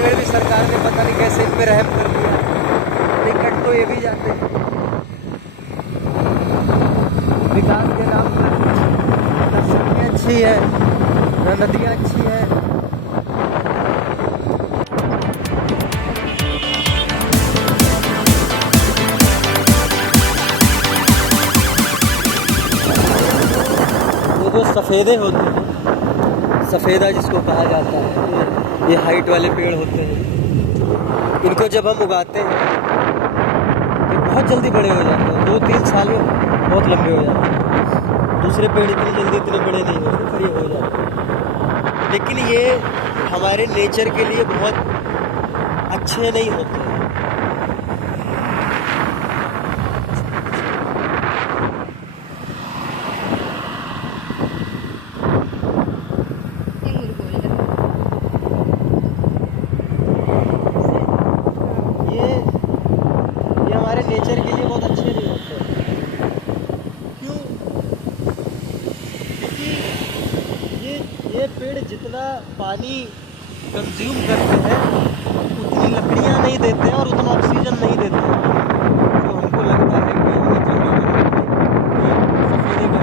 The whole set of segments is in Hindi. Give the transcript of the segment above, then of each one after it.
पेड़ भी सरकार ने पता नहीं कैसे इन पे रहम कर दिया, नहीं कट तो ये भी जाते हैं विकास के नाम पर। ना सड़कें अच्छी है, ना नदियाँ अच्छी है। ये जो सफ़ेदे होते हैं, सफ़ेदा जिसको कहा जाता है, ये हाइट वाले पेड़ होते हैं। इनको जब हम उगाते हैं तो बहुत जल्दी बड़े हो जाते हैं, 2-3 साल में बहुत लंबे हो जाते हैं। दूसरे पेड़ इतनी जल्दी इतने बड़े नहीं होते, पर ये हो जाते हैं। लेकिन ये हमारे नेचर के लिए बहुत अच्छे नहीं होते हैं। ये हमारे नेचर के लिए बहुत अच्छे नहीं होते। क्यों? क्योंकि ये पेड़ जितना पानी कंज्यूम करते हैं उतनी लकड़ियाँ नहीं देते हैं और उतना ऑक्सीजन नहीं देते हैं जो हमको लगता है कि हमें चाहिए सफेदे का।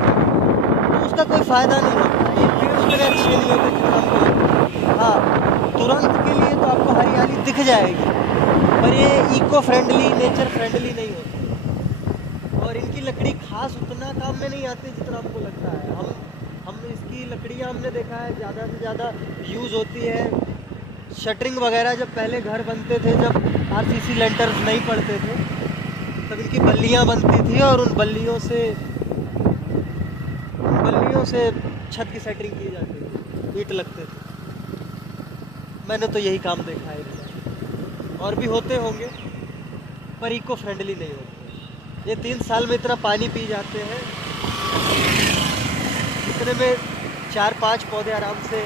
तो उसका कोई फ़ायदा नहीं होता। ये पेड़ उतने अच्छे नहीं होते जितना हमको लगता है। हाँ, तुरंत के लिए तो आपको हरियाली दिख जाएगी, पर ये इको फ्रेंडली, नेचर फ्रेंडली नहीं होते और इनकी लकड़ी खास उतना काम में नहीं आती जितना आपको लगता है। हम इसकी लकड़ियाँ हमने देखा है ज़्यादा से ज़्यादा यूज़ होती है शटरिंग वगैरह। जब पहले घर बनते थे, जब आरसीसी लेंटर्स नहीं पड़ते थे, तब इनकी बल्लियाँ बनती थी और उन बल्लियों से छत की सेटरिंग की जाती थी, ईंट लगते थे। मैंने तो यही काम देखा है इनका। और भी होते होंगे पर इको फ्रेंडली नहीं होते। ये 3 साल में इतना पानी पी जाते हैं, इतने में 4-5 पौधे आराम से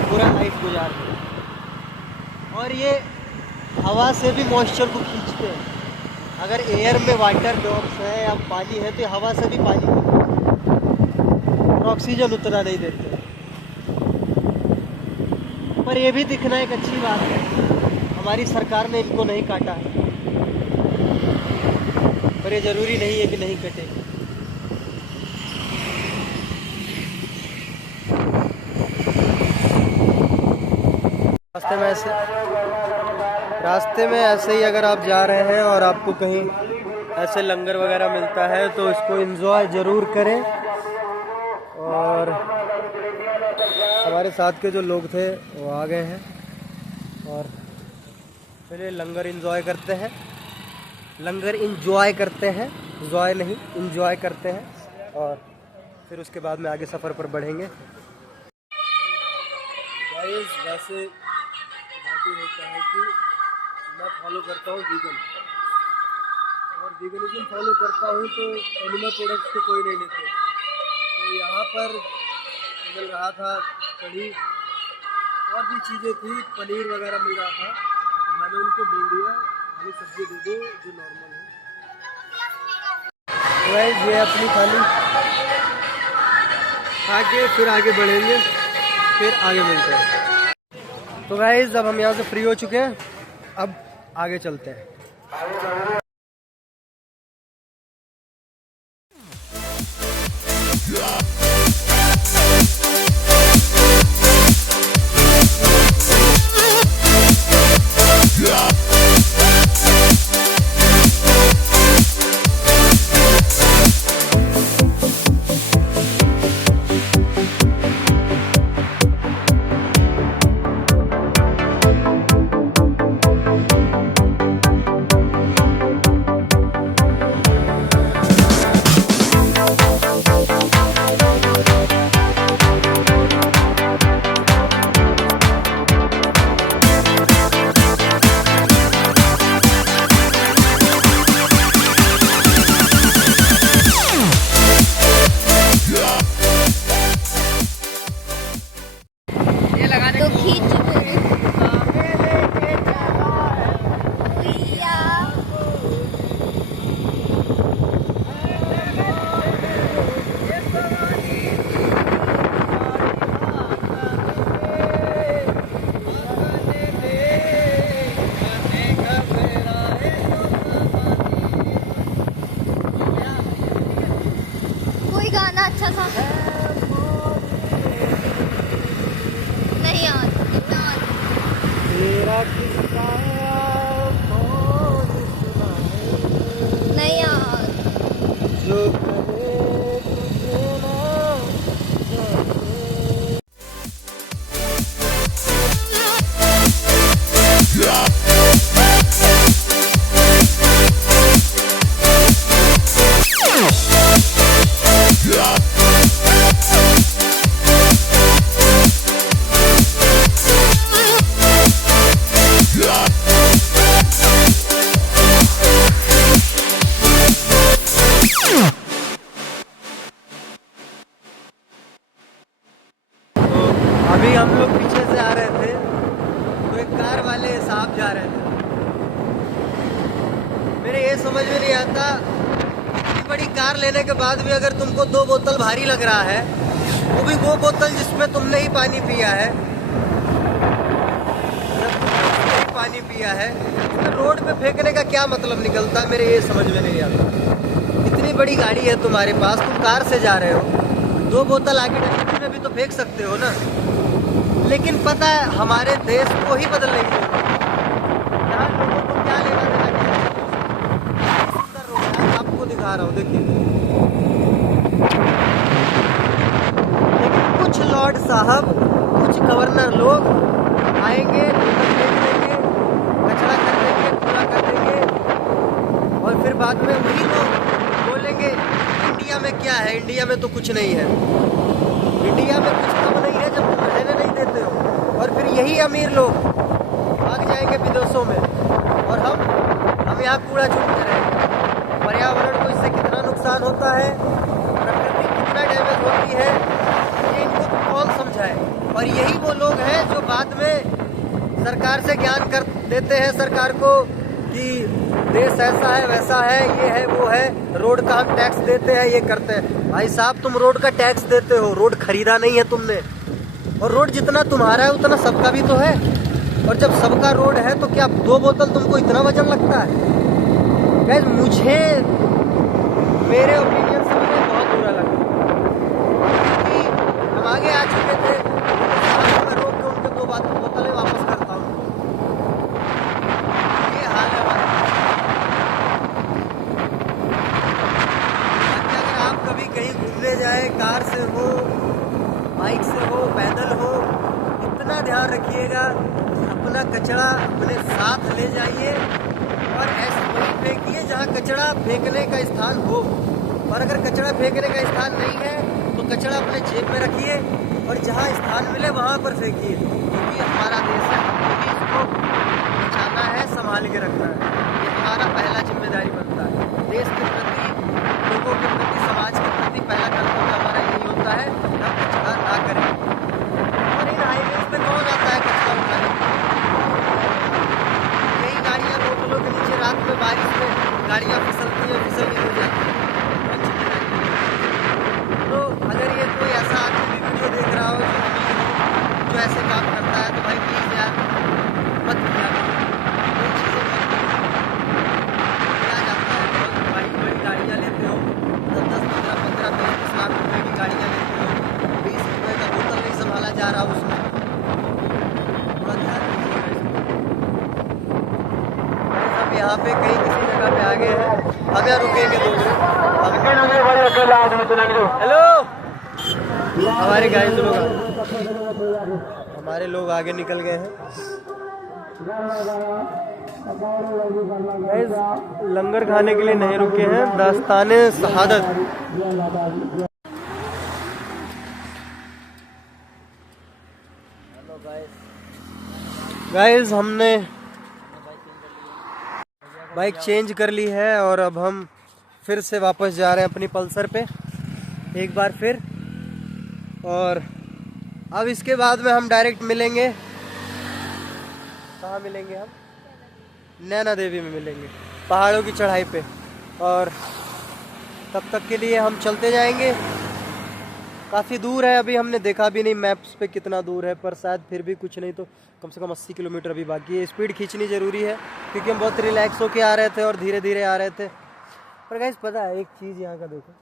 पूरा लाइफ गुजारते हैं। और ये हवा से भी मॉइस्चर को खींचते हैं। अगर एयर में वाटर ड्रॉप्स है या पानी है तो ये हवा से भी पानी और ऑक्सीजन उतना नहीं देते। पर ये भी दिखना एक अच्छी बात है, हमारी सरकार ने इनको नहीं काटा है, पर ये ज़रूरी नहीं है कि नहीं कटेंगे। रास्ते में ऐसे ही अगर आप जा रहे हैं और आपको कहीं ऐसे लंगर वगैरह मिलता है तो इसको एंजॉय ज़रूर करें। और हमारे साथ के जो लोग थे वो आ गए हैं और चलिए लंगर एंजॉय करते हैं। लंगर एंजॉय करते हैं, एंजॉय नहीं एंजॉय करते हैं और फिर उसके बाद में आगे सफ़र पर बढ़ेंगे। गाइस, वैसे बात ये होता है कि मैं फॉलो करता हूँ वीगन, और वीगनिज्म फॉलो करता हूँ तो एनिमल प्रोडक्ट्स तो कोई नहीं लेते। तो यहाँ पर मिल रहा था कढ़ी और भी चीज़ें थी, पनीर वगैरह मिल रहा था, तो मैंने उनको बोल दिया हमें सब्ज़ी दे दो जो नॉर्मल है। तो गाइस ये अपनी थाली आगे, फिर आगे बढ़ेंगे, फिर आगे मिलते हैं। तो गाइस अब हम यहाँ से फ्री हो चुके हैं, अब आगे चलते हैं। नहीं यार, कितना और तेरा किस्सा कौन सुनाए, नहीं यार। जो कहे तुझे ना जाने। अभी हम लोग पीछे से आ रहे थे तो एक कार वाले साहब जा रहे थे। मेरे ये समझ में नहीं आता, इतनी बड़ी कार लेने के बाद भी अगर तुमको 2 बोतल भारी लग रहा है, वो भी वो बोतल जिसमें तुमने ही पानी पिया है, जब तुमने ही पानी पिया है, तो रोड पे फेंकने का क्या मतलब निकलता है, मेरे ये समझ में नहीं आता। इतनी बड़ी गाड़ी है तुम्हारे पास, तुम कार से जा रहे हो, 2 बोतल आगे डस्टबिन में भी तो फेंक सकते हो ना। लेकिन पता है हमारे देश को ही बदल रही है, यहाँ लोगों को क्या लेना देना, क्या सुंदर रोड है, आपको दिखा रहा हूँ, देखिए। लेकिन कुछ लॉर्ड साहब, कुछ गवर्नर लोग आएंगे, देख लेंगे, कचरा कर देंगे, कूड़ा कर देंगे, और फिर बाद में वही लोग बोलेंगे इंडिया में क्या है, इंडिया में तो कुछ नहीं है, इंडिया में कुछ कम नहीं है जब तुम रहने नहीं देते हो। और फिर यही अमीर लोग भाग जाएंगे विदेशों में, और हम यहाँ कूड़ा चुनते रहेंगे। पर्यावरण को इससे कितना नुकसान होता है, प्रकृति कितना डैमेज होती है, ये इनको कौन समझाए। और यही वो लोग हैं जो बाद में सरकार से ज्ञान कर देते हैं सरकार को कि देश ऐसा है, वैसा है, ये है, वो है, रोड का हम टैक्स देते हैं, ये करते हैं। भाई साहब, तुम रोड का टैक्स देते हो, रोड खरीदा नहीं है तुमने, और रोड जितना तुम्हारा है उतना सबका भी तो है। और जब सबका रोड है तो क्या 2 बोतल तुमको इतना वजन लगता है? गाइस, मुझे मेरे ओपिनियन से मुझे बहुत बुरा लगा कि हम आगे आ चुके थे, मैं रोक के उनके 2 बोतलें वापस करता हूँ। ये हाल है हमारा। अगर आप कभी कहीं घूमने जाए, कार से हो, बाइक से हो, पैदल हो, इतना ध्यान रखिएगा, अपना कचरा अपने साथ ले जाइए और ऐसे वहीं फेंकिए जहाँ कचरा फेंकने का स्थान हो। और अगर कचरा फेंकने का स्थान नहीं है तो कचरा अपने जेब में रखिए, और जहाँ स्थान मिले वहाँ पर फेंकिए, क्योंकि हमारा देश है, क्योंकि इसको बचाना है, संभाल के रखना है, ये हमारा पहला जिम्मेदारी बनता है। देश के प्रति, लोगों के प्रति, समाज के प्रति पहला कर्तव्य हमारा यही होता है कि हम कचरा ना करें। और इन हाईवेज पे कौन आता है कचरा उठाने? यही गाड़ियाँ बोतलों के नीचे रात में बारिश में गाड़ियाँ फिसलती हैं, फिसल हो जाती हैं। तो अगर ये कोई ऐसा आदमी वीडियो देख रहा हो जो ऐसे काम करता है, तो भाई प्लीज़ यार मत किया करो, ये चीज़ें मत करो। क्या जाता है, बहुत बड़ी गाड़ियाँ लेते हो, 10, 15, 20 लाख रुपए की गाड़ियाँ लेते हो, 20 रुपए का बोतल नहीं संभाला जा रहा उसमें, थोड़ा ध्यान दीजिएगा इसमें। हम यहाँ पे कहीं किसी जगह पे आ गए हैं, हम यहाँ रुकेंगे 2 मिनट। हेलो, हमारे गाइस लोग आगे निकल गए हैं। गाइस, लंगर खाने के लिए नहीं रुके हैं, दास्ताने शहादत। गाइस, हमने बाइक चेंज कर ली है और अब हम फिर से वापस जा रहे हैं अपनी पल्सर पे एक बार फिर। और अब इसके बाद में हम डायरेक्ट मिलेंगे, कहाँ मिलेंगे हम? नैना देवी में मिलेंगे, पहाड़ों की चढ़ाई पे। और तब तक के लिए हम चलते जाएंगे। काफ़ी दूर है, अभी हमने देखा भी नहीं मैप्स पे कितना दूर है, पर शायद फिर भी कुछ नहीं तो कम से कम 80 किलोमीटर अभी बाकी है। स्पीड खींचनी ज़रूरी है क्योंकि हम बहुत रिलैक्स होके आ रहे थे और धीरे धीरे आ रहे थे। पर गाइस, पता है एक चीज़ यहाँ का देखो,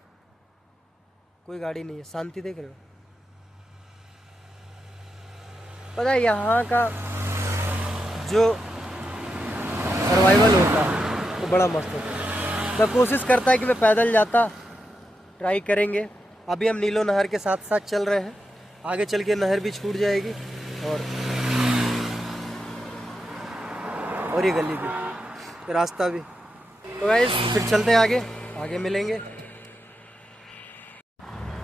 कोई गाड़ी नहीं है, शांति देख रहे हो। पता है यहाँ का जो सर्वाइवल होता है तो बड़ा मस्त होता है। मैं कोशिश करता है कि मैं पैदल जाता, ट्राई करेंगे। अभी हम नीलो नहर के साथ साथ चल रहे हैं, आगे चल के नहर भी छूट जाएगी और ये गली भी, रास्ता भी। तो गाइस फिर चलते हैं आगे मिलेंगे।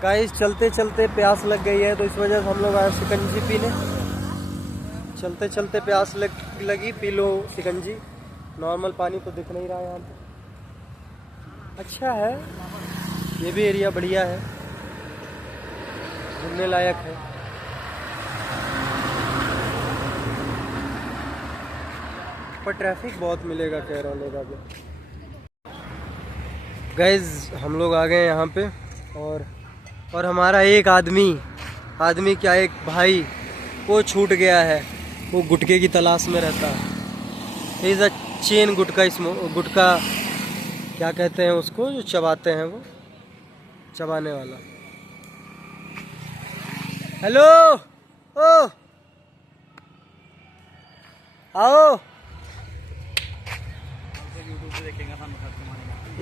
गाइस चलते चलते प्यास लग गई है, तो इस वजह से हम लोग आए शिकंजी पीने। चलते चलते प्यास लगी, पी लो शिकंजी। नॉर्मल पानी तो दिख नहीं रहा है यहाँ पे। अच्छा है, ये भी एरिया बढ़िया है, घूमने लायक है। पर ट्रैफिक बहुत मिलेगा कह रहा लोग आगे। गाइज हम लोग आ गए यहाँ पे और हमारा एक आदमी क्या, एक भाई वो छूट गया है। वो गुटके की तलाश में रहता है। इज अ चेन गुटका, गुटका क्या कहते हैं उसको, जो चबाते हैं, वो चबाने वाला। हेलो, ओ आओ।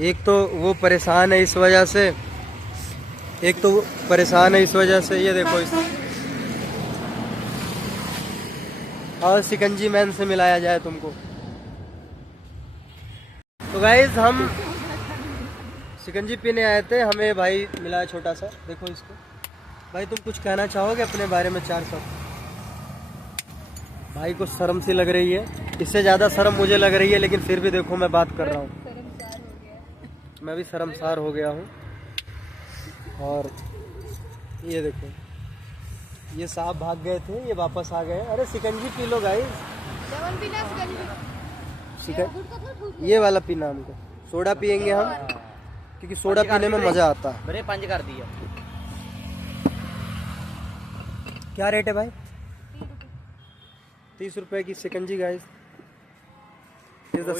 एक तो वो परेशान है इस वजह से, ये देखो इस और शिकंजी मैन से मिलाया जाए तुमको। तो गाइज हम शिकंजी पीने आए थे, हमें भाई मिला है छोटा सा, देखो इसको। भाई तुम कुछ कहना चाहोगे अपने बारे में 4 शब्द? भाई को शर्म सी लग रही है, इससे ज़्यादा शर्म मुझे लग रही है, लेकिन फिर भी देखो मैं बात कर रहा हूँ। मैं भी शर्मसार हो गया हूँ। और ये देखो, ये साहब भाग गए थे, ये वापस आ गए। अरे शिकंजी पी लो गाइस। ये वाला पीना हमको, सोडा पियेंगे हम, क्योंकि सोडा पीने में मजा आता है। मेरे 5 कर दिया। क्या रेट है भाई? 30 रुपए की शिकंजी गाइस।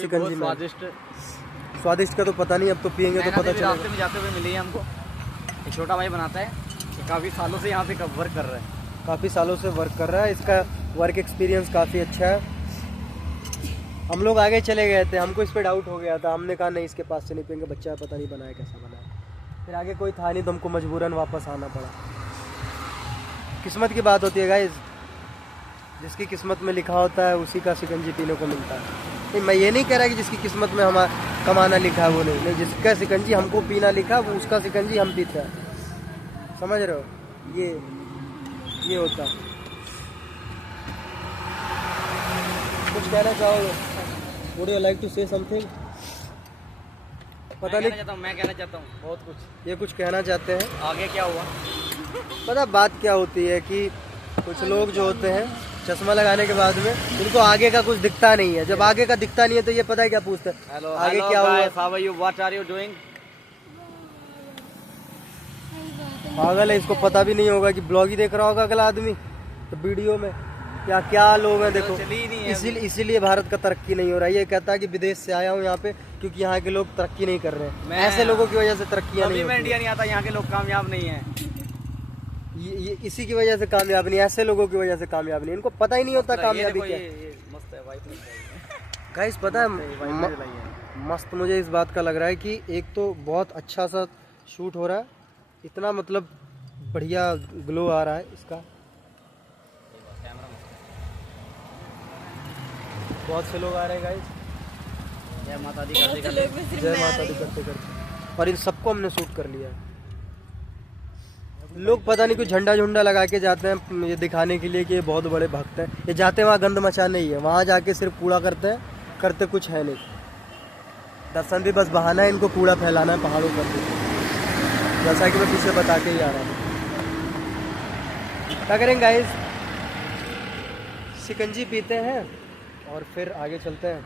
शिकंजी स्वादिष्ट का तो पता नहीं, अब तो पियेंगे तो पता चलेगा। रास्ते में जाते हुए मिली है हमको, एक छोटा भाई बनाता है, काफ़ी सालों से यहाँ पे वर्क कर रहा है। काफ़ी सालों से वर्क कर रहा है, इसका वर्क एक्सपीरियंस काफ़ी अच्छा है। हम लोग आगे चले गए थे, हमको इस पर डाउट हो गया था, हमने कहा नहीं इसके पास से नहीं पियेंगे, बच्चा पता नहीं बनाया कैसा बनाया। फिर आगे कोई था नहीं तो हमको मजबूरन वापस आना पड़ा। किस्मत की बात होती है गाइस, जिसकी किस्मत में लिखा होता है उसी का शिकंजी पीने को मिलता है। नहीं, मैं ये नहीं कह रहा कि जिसकी किस्मत में हमारा कमाना लिखा है वो नहीं, जिसका शिकंजी हमको पीना लिखा वो उसका शिकंजी हम पीते हैं। समझ रहे हो, ये होता है। कुछ कहना चाहोगे? Would you like to say something? पता नहीं, मैं कहना चाहता हूँ बहुत कुछ। ये कुछ कहना चाहते हैं। आगे क्या हुआ? पता बात क्या होती है कि कुछ लोग जो होते हैं चश्मा लगाने के बाद में उनको आगे का कुछ दिखता नहीं है। जब आगे का दिखता नहीं है तो ये पता है क्या पूछते हैं, हेलो आगे क्या हुआ? How are you, what are you doing? पागल है, इसको पता भी नहीं होगा कि ब्लॉग ही देख रहा होगा अगला आदमी। तो वीडियो में क्या लोग हैं देखो। इसीलिए भारत का तरक्की नहीं हो रहा है। ये कहता है कि विदेश से आया हूँ यहाँ पे क्योंकि यहाँ के लोग तरक्की नहीं कर रहे हैं। ऐसे लोगों की वजह से तरक्कियाँ नहीं होती। मैं इंडिया नहीं आता, यहाँ के लोग कामयाब नहीं है। ये इसी की वजह से कामयाब नहीं, ऐसे लोगों की वजह से कामयाब नहीं। इनको पता ही नहीं होता कामयाबी क्या है। मस्त है भाई, गाइस पता है मस्त मुझे इस बात का लग रहा है कि एक तो बहुत अच्छा सा शूट हो रहा है, इतना मतलब बढ़िया ग्लो आ रहा है इसका। बहुत से लोग आ रहे हैं गाइस। जय माता दी करते करते और इन सबको हमने शूट कर लिया है। लोग पता नहीं कुछ झंडा लगा के जाते हैं ये दिखाने के लिए कि ये बहुत बड़े भक्त हैं। ये जाते हैं वहाँ गंद मचाने ही है, वहाँ जाके सिर्फ कूड़ा करते हैं, करते कुछ है नहीं। दर्शन भी बस बहाना है, इनको कूड़ा फैलाना है पहाड़ों पर भी, जैसा कि मैं पीछे बता के ही आ रहा हूँ। क्या करेंगे गाइस, शिकंजी पीते हैं और फिर आगे चलते हैं।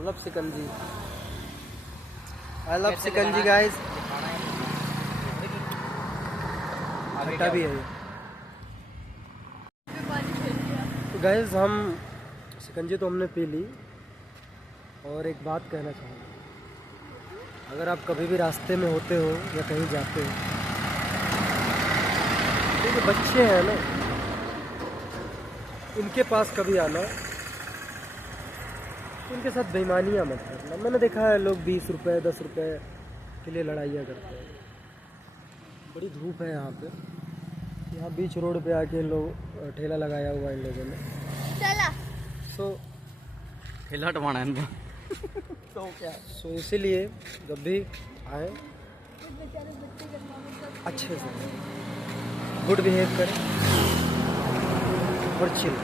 Love shikanji, I love shikanji guys. खट्टा भी है ये। तो गाइस हम शिकंजी तो हमने पी ली, और एक बात कहना चाहूँगा। अगर आप कभी भी रास्ते में होते हो या कहीं जाते हो, तो ये बच्चे हैं ना, इनके पास कभी आना, इनके साथ बेईमानियाँ मत करना। मैंने देखा है लोग 20 रुपए 10 रुपए के लिए लड़ाइयाँ करते हैं। बड़ी धूप है यहाँ पे, यहाँ बीच रोड पे आके लोग ठेला लगाया हुआ है इन लोगों ने। चला ठेला हटवाना है इनको। तो क्या, सो इसीलिए जब भी आए अच्छे से गुड बिहेव करें और चिल।